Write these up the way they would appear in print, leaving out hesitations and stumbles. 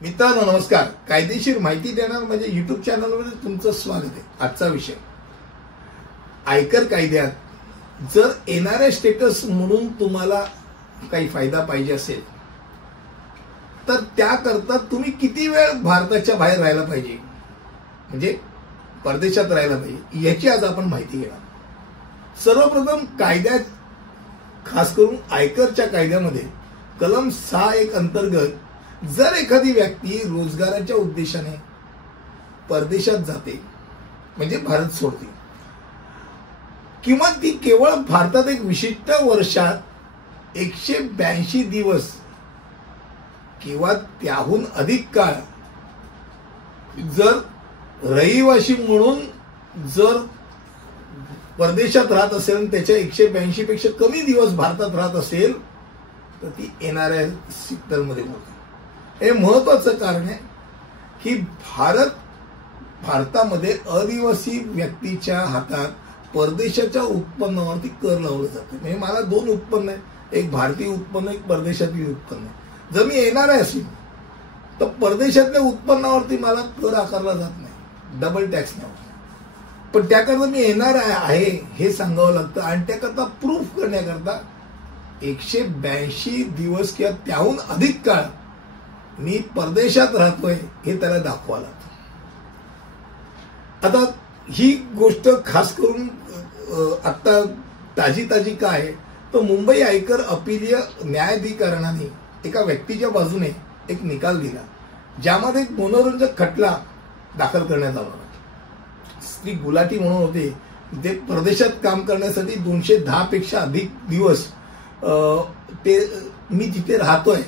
मित्रांनो नमस्कार. कायदेशीर माहिती देणार म्हणजे युट्यूब चॅनलवर तुमचं स्वागत आहे. आजचा विषय आयकर कायद्यात जर एनआरआय स्टेटस म्हणून तुम्हाला काही फायदा पाहिजे असेल तर त्याकरता तुम्ही किती वेळ भारताच्या बाहेर राहायला पाहिजे, म्हणजे परदेशात राहायला पाहिजे, याची आज आपण माहिती घेणार. सर्वप्रथम कायद्यात, खास करून आयकरच्या कायद्यामध्ये कलम 6(1) अंतर्गत जर एखादी व्यक्ती रोजगाराच्या उद्देशाने परदेशात जाते, म्हणजे भारत सोडते, किंवा ती केवळ भारतात एक विशिष्ट वर्षात 182 दिवस किंवा त्याहून अधिक काळ जर रहिवासी म्हणून जर परदेशात राहत असेल आणि त्याच्या 182 पेक्षा कमी दिवस भारतात राहत असेल तर ती एनआरआय सेक्टरमध्ये मोडते. हे महत्वाचं कारण आहे की भारतामध्ये अनिवासी व्यक्तीच्या हातात परदेशाच्या उत्पन्नावरती कर लावलं जातं. म्हणजे मला दोन उत्पन्न आहे, एक भारतीय उत्पन्न, एक परदेशातील उत्पन्न. जर मी एनआरआय असेल तर परदेशातल्या उत्पन्नावरती मला कर आकारला जात नाही, डबल टॅक्स नाही. पण त्याकरता मी एनआरआय आहे हे सांगावं लागतं आणि त्याकरता प्रूफ करण्याकरता 182 दिवस किंवा त्याहून अधिक काळ मी परदेशात राहतोय हे त्याला दाखवावं लागतं. आता ही गोष्ट खास करून आता ताजी काय तर मुंबई आयकर अपीलीय न्यायाधिकरणाने एका व्यक्तीच्या बाजूने एक निकाल दिला, ज्यामध्ये एक मनोरंजक खटला दाखल करण्यात आला. श्री गुलाटी म्हणून होते, ते परदेशात काम करण्यासाठी 210 पेक्षा अधिक दिवस ते मी तिथे राहतोय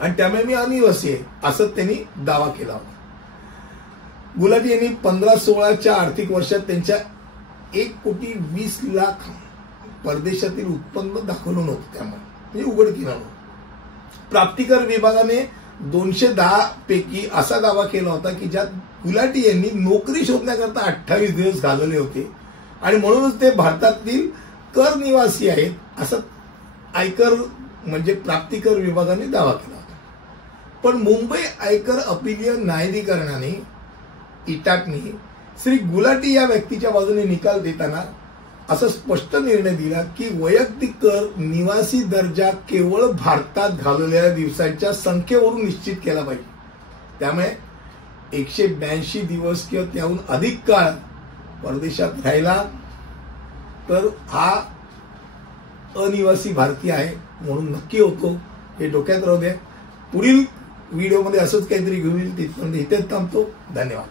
आणि त्यामुळे मी अनिवासी आहे असं त्यांनी दावा केला होता. गुलाटी यांनी 15-16च्या आर्थिक वर्षात त्यांच्या 1,20,00,000 परदेशातील उत्पन्न दाखवलं नव्हतं, त्यामुळे म्हणजे उघडकीला नव्हतं. प्राप्तिकर विभागाने 210 पैकी असा दावा केला होता की ज्यात गुलाटी यांनी नोकरी शोधण्याकरता 28 दिवस घालवले होते आणि म्हणूनच ते भारतातील कर निवासी आहेत असं आयकर म्हणजे प्राप्तिकर विभागाने दावा केला होता. पण मुंबई आयकर अपीलीय न्यायाधिकरणाने इटाटने श्री गुलाटी या व्यक्तीच्या बाजूने निकाल देताना असा स्पष्ट निर्णय दिला की वैयक्तिक कर निवासी दर्जा केवळ भारतात घालवलेल्या दिवसांच्या संख्येवरून निश्चित केला पाहिजे. त्यामुळे 182 दिवस किंवा त्याहून अधिक काळ परदेशात राहिला तर हा अनिवासी भारतीय आहे म्हणून नक्की होतो, हे डोक्यात राहू द्या. पुढील व्हिडिओमध्ये असंच काहीतरी घेऊन येईल. तिथपर्यंत इथेच थांबतो. धन्यवाद.